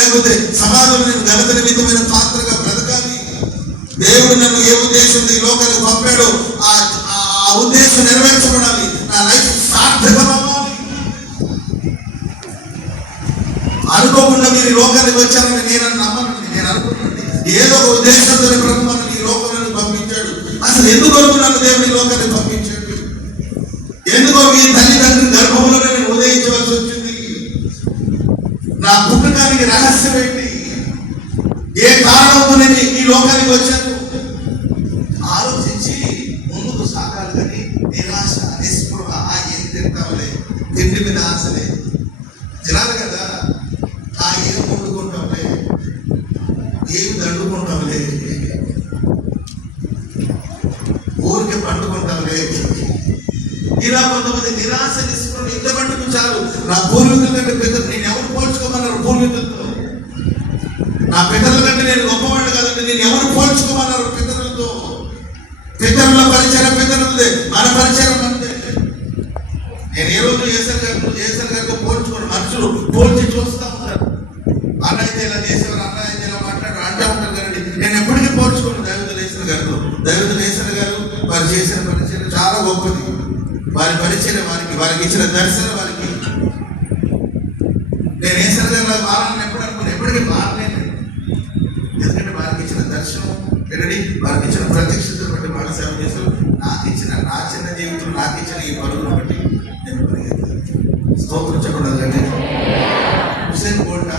లేకపోతే సమాజంలో నేను ఘనత నిమిత్తమైన పాత్రగా బ్రతకాలి. దేవుడు నన్ను ఏ ఉద్దేశంతో ఈ లోకానికి పంపాడో ఆ ఉద్దేశం నెరవేర్చబడాలి. నా లైఫ్ సార్థకమవ్వాలి. అనుకోకుండా మీరు ఈ లోకానికి వచ్చారని నేను నమ్మనండి. నేను అనుకుంటున్నాను ఏదో ఒక ఉద్దేశంతో ప్రభు మనల్ని ఈ లోకానికి పంపించాడు. అసలు ఎందుకు నన్ను దేవుడు ఈ లోకానికి పంపించాడు? ఎందుకో మీ తల్లిదండ్రుల గర్భంలోనే నేను ఉదయించవలసి వచ్చింది? నా పుట్టకానికి రహస్యం ఏంటి? ఏ కారణంతో నేను ఈ లోకానికి వచ్చాను? ఆలోచించి ముందుకు సాగాలి. కానీ నిరాశ, నిస్పృహ, ఏం తింటాంలే, తిండి మీద ఆశలే తినాలి కదా, ఏం వండుకుంటాంలే, ఏమి దండుకుంటాంలే, ఊరికి పండుకుంటాంలే, ఇలా కొంతమంది నిరాశ, నిస్పృహ ఇంత మట్టుకు చాలు. నా పూర్వీకుల కంటే పెద్దలు నేను ఎవరు పోల్చుకోమన్నారు? పూర్వీకులతో. నా పితరుల కంటే నేను గొప్పవాడు కాదంటే నేను ఎవరు పోల్చుకోమన్నారు? పితరులతో. పితరుల పరిచయం పితరులదే, మన పరిచయం అంతే. నేను ఏ రోజు ఏసర్ గారితో పోల్చుకోను. మనుషులు పోల్చి చూస్తూ ఉంటారు. అన్న అయితే ఇలా చేసేవారు, అన్న అయితే ఇలా మాట్లాడు అంటూ ఉంటారు కదండి. నేను ఎప్పటికీ పోల్చుకోను దైవజనులు ఏసర్ గారితో. దైవజనులు ఏసర్ గారు వారు చేసిన పరిచయం చాలా గొప్పది. వారి పరిచయం వారికి ఇచ్చిన దర్శనం వారికి. నేను ఏసర్ గారు మారాలని ఎప్పుడు అనుకున్నాను, ఎప్పటికీ మారలేను. ఎందుకంటే వారికి ఇచ్చిన దర్శనం ఏంటండి, వారికి ఇచ్చిన ప్రత్యక్షతను బట్టి వాళ్ళ సేవ చేస్తారు. నా చిన్న జీవితం నాకు ఇచ్చిన ఈ పరుగును బట్టి నేను పరిగెత్తాను. స్తోత్రం చెప్పడం. Usain Bolt